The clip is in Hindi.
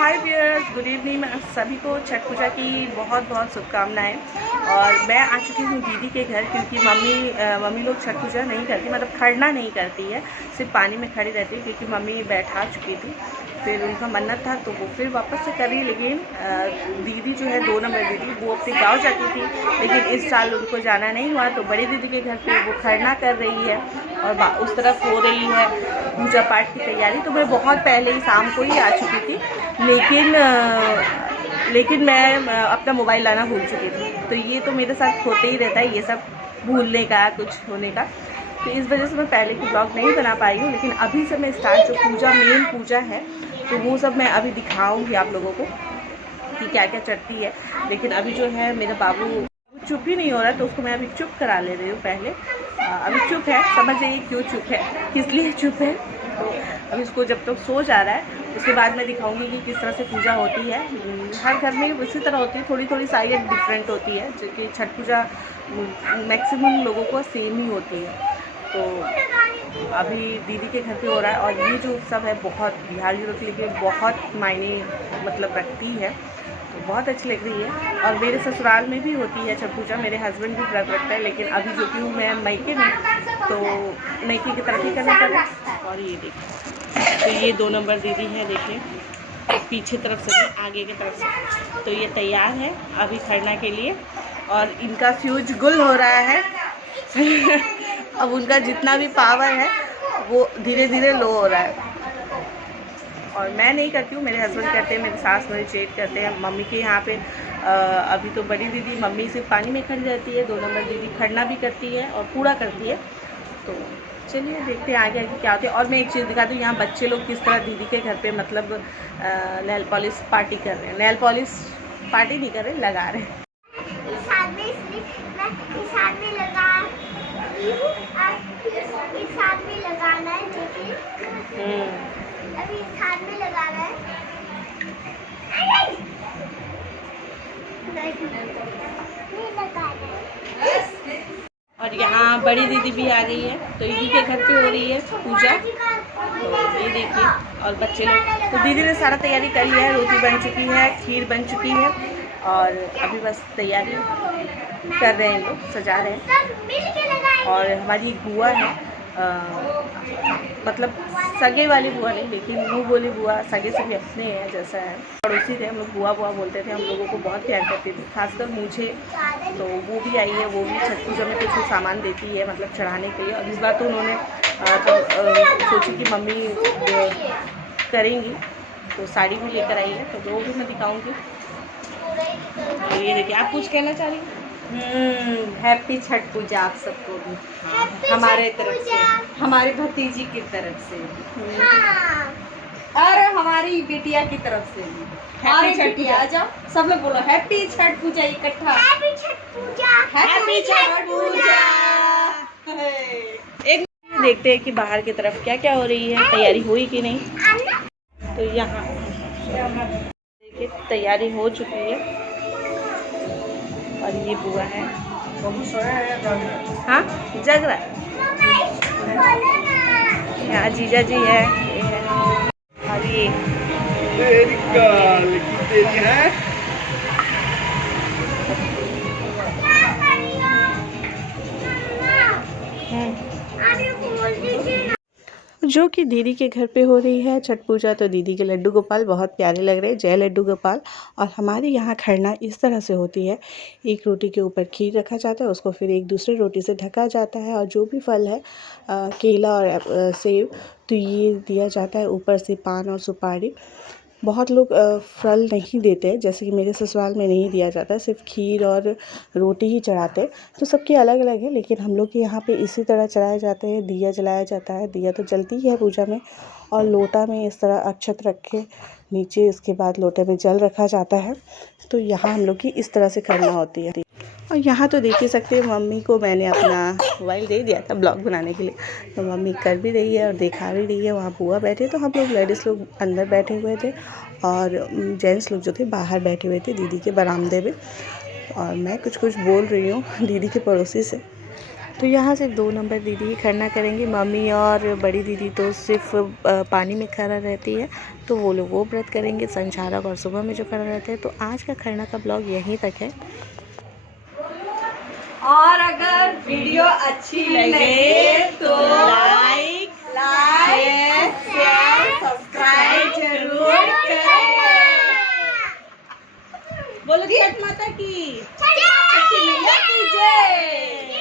हाय व्यूअर्स, गुड इवनिंग। सभी को छठ पूजा की बहुत बहुत शुभकामनाएं। और मैं आ चुकी हूँ दीदी के घर, क्योंकि मम्मी लोग छठ पूजा नहीं करती, मतलब खड़ना नहीं करती है, सिर्फ पानी में खड़ी रहती है, क्योंकि मम्मी बैठा चुकी थी। फिर उनका मन्नत था तो वो फिर वापस से करी। लेकिन दीदी जो है 2 नंबर दीदी, वो अपने गाँव जाती थी, लेकिन इस साल उनको जाना नहीं हुआ, तो बड़ी दीदी के घर पे वो खड़ना कर रही है और उस तरफ हो रही है पूजा पाठ की तैयारी। तो मैं बहुत पहले ही शाम को ही आ चुकी थी, लेकिन मैं अपना मोबाइल लाना भूल चुकी थी। तो ये तो मेरे साथ होते ही रहता है, ये सब भूलने का, कुछ होने का। तो इस वजह से मैं पहले की ब्लॉग नहीं बना पाई हूँ। लेकिन अभी से मैं स्टार्ट, जो पूजा मेन पूजा है, तो वो सब मैं अभी दिखाऊंगी आप लोगों को कि क्या क्या चढ़ती है। लेकिन अभी जो है मेरा बाबू चुप ही नहीं हो रहा, तो उसको मैं अभी चुप करा ले रही हूँ पहले। अभी चुप है, समझ जाइए क्यों चुप है, किस लिए चुप है। तो अभी उसको जब तक सो जा रहा है, उसके बाद मैं दिखाऊंगी कि किस तरह से पूजा होती है। हर घर में उसी तरह होती है, थोड़ी थोड़ी शायद डिफरेंट होती है, जो कि छठ पूजा मैक्सिमम लोगों को सेम ही होती है। तो अभी दीदी के घर पे हो रहा है, और ये जो उत्सव है बहुत बिहारियों के लिए बहुत मायने मतलब रखती है, तो बहुत अच्छी लग रही है। और मेरे ससुराल में भी होती है छठ पूजा, मेरे हस्बैंड भी व्रत रखते हैं, लेकिन अभी जो कि हूँ मैं मायके में, तो मायके की तरफ ही करना पड़ा। और ये देखिए, तो ये 2 नंबर दीदी है, देखिए पीछे तरफ से भी आगे की तरफ से। तो ये तैयार है अभी खड़ना के लिए, और इनका फ्यूज गुल हो रहा है अब उनका जितना भी पावर है वो धीरे धीरे लो हो रहा है। और मैं नहीं करती हूँ, मेरे हस्बैंड करते हैं, मेरे सास मेरे जेठ करते हैं। मम्मी के यहाँ पे अभी तो बड़ी दीदी मम्मी सिर्फ पानी में खड़ी रहती है, 2 नंबर दीदी खड़ना भी करती है और पूरा करती है। तो चलिए देखते हैं आगे आगे क्या होते हैं। और मैं एक चीज़ दिखाती हूँ, यहाँ बच्चे लोग किस तरह दीदी के घर पे मतलब नेल पॉलिश पार्टी कर रहे हैं। नेल पॉलिश पार्टी नहीं कर रहे, लगा रहे हैं। लगाना है, अभी हाथ में लगाना है। और यहाँ बड़ी दीदी भी आ गई है, तो दीदी के घर पे हो रही है पूजा। तो ये देखिए, और बच्चे लोग, तो दीदी ने सारा तैयारी कर लिया है, रोटी बन चुकी है, खीर बन चुकी है, और अभी बस तैयारी कर रहे हैं, लोग सजा रहे हैं। और हमारी बुआ है, मतलब सगे वाली बुआ नहीं, लेकिन मुँह बोली बुआ, सगे से भी अपने हैं जैसा है, पड़ोसी थे हम लोग, बुआ बुआ बोलते थे। हम लोगों को बहुत प्यार करती थी, खासकर मुझे। तो वो भी आई है, वो भी छठ पूजा में कुछ सामान देती है, मतलब चढ़ाने के लिए। और इस बार तो उन्होंने सोची कि मम्मी करेंगी, तो साड़ी भी लेकर आई है, तो वो भी मैं दिखाऊँगी। तो ये देखिए, आप कुछ कहना चाह रही हैं? हैप्पी छठ पूजा आप सबको भी, हमारे तरफ से, हमारी भतीजी की तरफ से, और हमारी बिटिया की तरफ से भी हैप्पी छठ पूजा। आ जाओ सब लोग बोलो हैप्पी छठ पूजा इकट्ठा, हैप्पी छठ पूजा, हैप्पी छठ पूजा। एक देखते हैं कि बाहर की तरफ क्या क्या हो रही है, तैयारी हुई कि नहीं। तो यहाँ देखिए तैयारी हो चुकी है, और ये बुआ है, हाँ जग रहा है। यहाँ जीजा जी है, ये है, और ये जो कि दीदी के घर पे हो रही है छठ पूजा। तो दीदी के लड्डू गोपाल बहुत प्यारे लग रहे हैं, जय लड्डू गोपाल। और हमारे यहाँ खरना इस तरह से होती है, एक रोटी के ऊपर खीर रखा जाता है, उसको फिर एक दूसरे रोटी से ढका जाता है, और जो भी फल है केला और सेब, तो ये दिया जाता है, ऊपर से पान और सुपारी। बहुत लोग फल नहीं देते हैं, जैसे कि मेरे ससुराल में नहीं दिया जाता है, सिर्फ खीर और रोटी ही चढ़ाते हैं। तो सबके अलग अलग है, लेकिन हम लोग के यहाँ पे इसी तरह चढ़ाए जाते हैं। दिया जलाया जाता है, दिया तो जलती ही है पूजा में, और लोटा में इस तरह अक्षत रख के नीचे, इसके बाद लोटे में जल रखा जाता है। तो यहाँ हम लोग की इस तरह से करना होती है। और यहाँ तो देख ही सकते हैं, मम्मी को मैंने अपना मोबाइल दे दिया था ब्लॉग बनाने के लिए, तो मम्मी कर भी रही है और दिखा भी रही है। वहाँ बुआ बैठे, तो हम लोग लेडीज़ लोग अंदर बैठे हुए थे, और जेंट्स लोग जो थे बाहर बैठे हुए थे दीदी के बरामदे में। और मैं कुछ बोल रही हूँ दीदी के पड़ोसी से, तो यहाँ से 2 नंबर दीदी ही खरना करेंगी, मम्मी और बड़ी दीदी तो सिर्फ पानी में खड़ा रहती है, तो वो लोग वो व्रत करेंगे संचारक और सुबह में जो खड़ा रहते हैं। तो आज का खरना का ब्लॉग यहीं तक है। और अगर वीडियो अच्छी लगे तो लाइक शेयर सब्सक्राइब जरूर करें। बोलो छठ माता की, छठी मैया की जय।